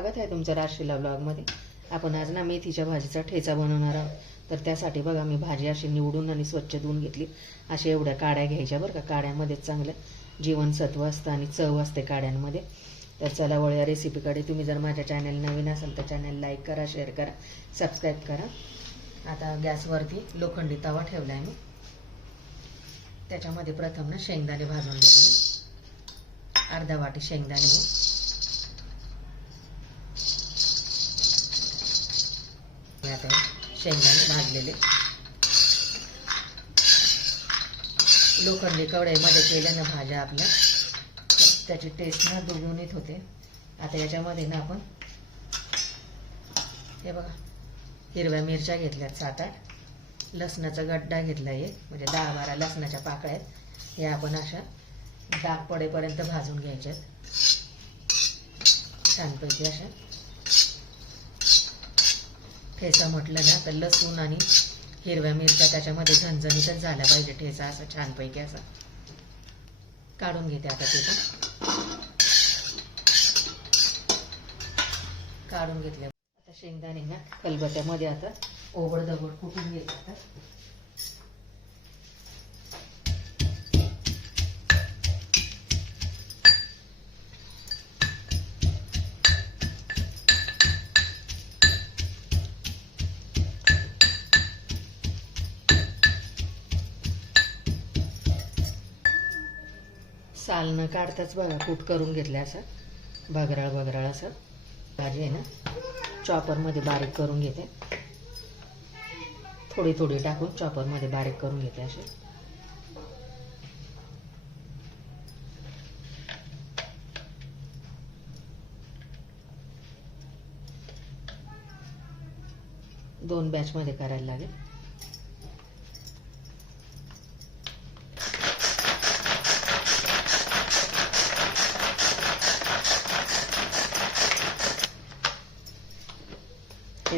स्वागत आहे तुमचं राशीला ब्लॉगमध्ये आपण आज ना मेथीच्या भाजीचा ठेचा बनवणार आहोत. तर त्यासाठी बघा मी भाजी अशी निवडून आणि स्वच्छ धुवून घेतली. अशा एवढ्या काड्या घ्यायच्या बरं का. काड्यामध्येच चांगलं जीवनसत्व असतं आणि चव असते काड्यांमध्ये. तर चला वळूया या रेसिपीकडे तुम्ही जर माझ्या चॅनल नवीन असाल तर चॅनल लाईक करा शेअर करा सबस्क्राईब करा. आता गॅसवरती लोखंडी तवा ठेवला आहे मी. त्याच्यामध्ये प्रथम ना शेंगदाणे भाजून घेतो. अर्धा वाटी शेंगदाणे. घेऊ आता शेंगदाणे भाजलेले. लोखंडी कवड्यामध्ये केल्या ना भाज्या आपल्या. त्याची टेस्ट ना दुगुणित होते. आता याच्यामध्ये ना आपण हे बघा हिरव्या मिरच्या घेतल्यात सात आठ. लसणाचा गड्डा घेतला एक म्हणजे दहा बारा लसणाच्या पाकळ्या आहेत. हे आपण अशा डाग पडेपर्यंत भाजून घ्यायच्यात. छानपैकी अशा ठेचा म्हटलं ना तर लसूण आणि हिरव्या मिरच्या त्याच्यामध्ये झणझणीतच झाल्या पाहिजे ठेचा असा छानपैकी असा. काढून घेते आता ते काढून घेतल्या आता शेंगदाणे ना खलबत्यामध्ये आता ओबड दगड कुटून घ्यायचं आता साल न काढताच बघा कूट करून घेतलं असं. बगराळ बगराळ असं. भाजी आहे ना चॉपरमध्ये बारीक करून घेते. थोडी थोडी टाकून चॉपरमध्ये बारीक करून घेते असे. दोन बॅचमध्ये करायला लागेल.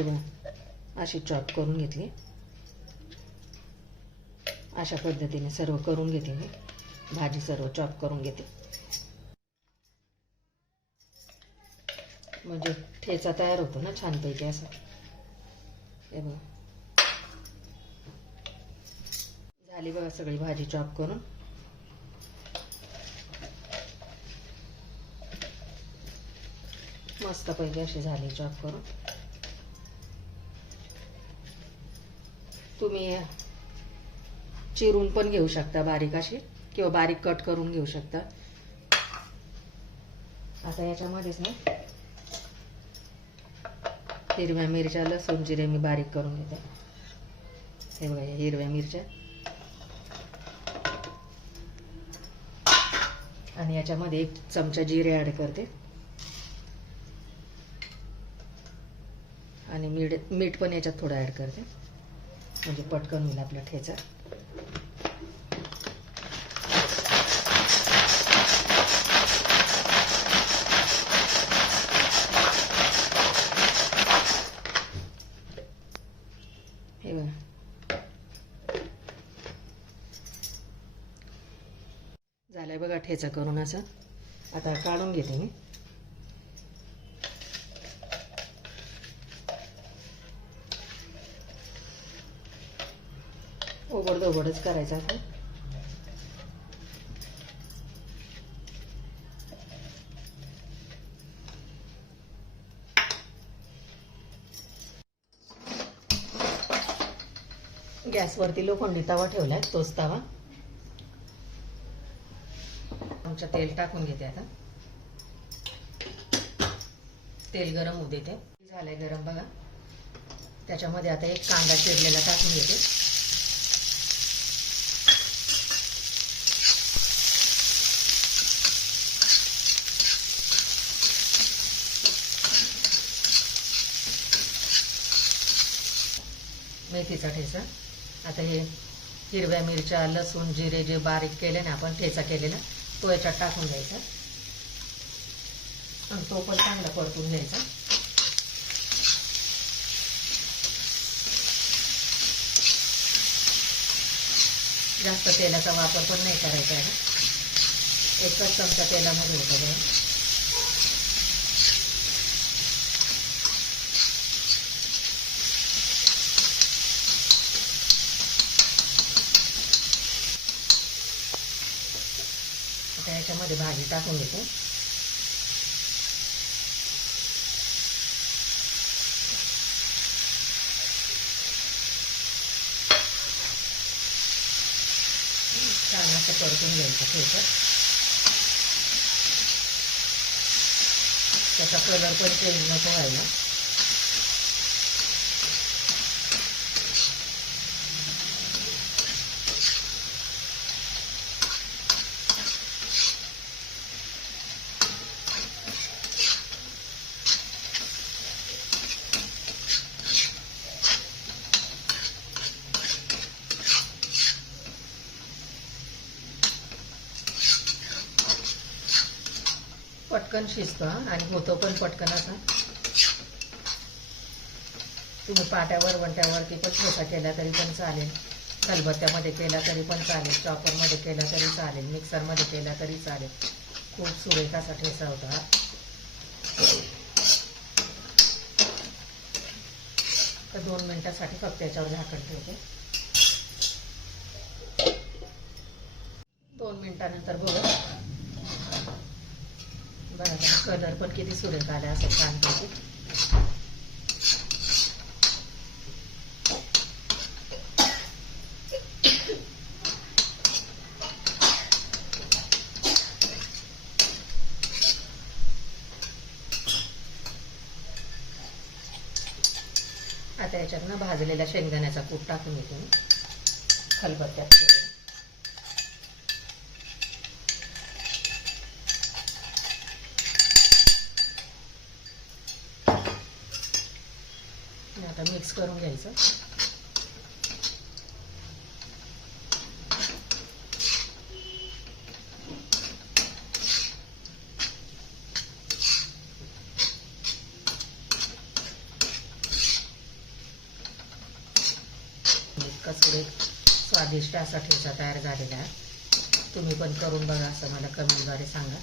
हे बघा अशी चॉप करून घेतली. अशा पद्धतीने सर्व करून घेते मी. भाजी सर्व चॉप करून घेते म्हणजे ठेचा तयार होतो ना छानपैकी असं. हे बघा. झाली बघा सगळी भाजी चॉप करून. मस्त पैकी अशी झाली चॉप करून. तुम्ही चिरून पण घेऊ शकता बारीक अशी किंवा बारीक कट करून घेऊ शकता. आता याच्यामध्येच ना हिरव्या मिरच्या लसूण जिरे मी बारीक करून घेते. हे बघा या हिरव्या मिरच्या. आणि याच्यामध्ये एक चमचा जिरे ॲड करते. आणि मीठ मीठ पण याच्यात थोडं ॲड करते. म्हणजे पटकन होईल आपला ठेचा हे बघा. झालंय बघा ठेचा करून असं. आता काढून घेते मी. ओबड दोबडच करायचं असं गॅसवरती लोखंडी तवा ठेवलाय तोच तवा. आमच्या तेल टाकून घेते आता. तेल गरम होऊ देते. झालंय गरम बघा. त्याच्यामध्ये आता एक कांदा चिरलेला टाकून घेते. मेथीचा ठेचा आता हे हिरव्या मिरच्या लसूण जिरे जे बारीक केले ना आपण ठेचा केलेला तो याच्यात टाकून द्यायचा आणि तो पण चांगला परतून घ्यायचा. जास्त तेलाचा वापर पण नाही करायचा आहे. एकच चमचा तेलामध्ये होतं बघा. आता भाजी टाकून देतो छान असं परतून घ्यायचं थोडं त्याचा कलर पण चेंज नको व्हायला. पटकन शिजतो आणि होतो पण पटकन असा. तुम्ही पाट्यावर वंट्यावरती पण ठोसा केला तरी पण चालेल. खलबत्त्यामध्ये केला तरी पण चालेल. चॉपरमध्ये केला तरी चालेल. मिक्सरमध्ये केला तरी चालेल. खूप सुरेख असा ठेसा होता. तर दोन मिनिटासाठी फक्त याच्यावर झाकण ठेवते. दोन मिनिटानंतर बघा. बघा कलर पण किती सुरेख आला असं छान आता याच्यात ना भाजलेल्या शेंगदाण्याचा कूट टाकून घेते मी. खलबत्त्यात आता मिक्स करून घ्यायचं. इतका स्वादिष्ट असा ठेचा तयार झालेला आहे. तुम्ही पण करून बघा असं मला कमेंटद्वारे सांगा.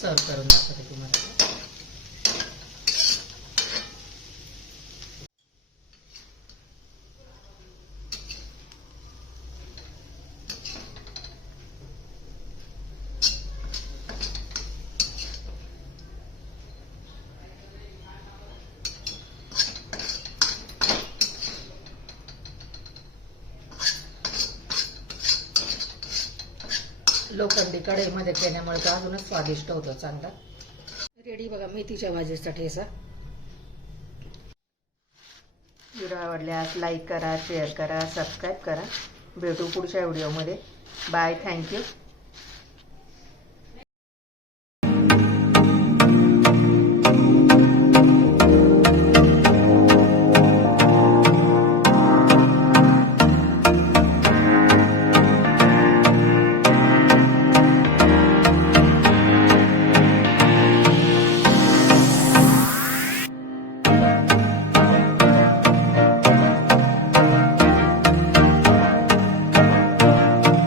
सर्व करून दाखवते तुम्हाला. लोखंडी कढईमध्ये केल्यामुळे तो अजूनच स्वादिष्ट होतो चांगला. रेडी बघा मेथीच्या भाजीचा ठेसा व्हिडिओ आवडल्यास लाईक करा शेअर करा सबस्क्राईब करा. भेटू पुढच्या व्हिडिओमध्ये बाय थँक्यू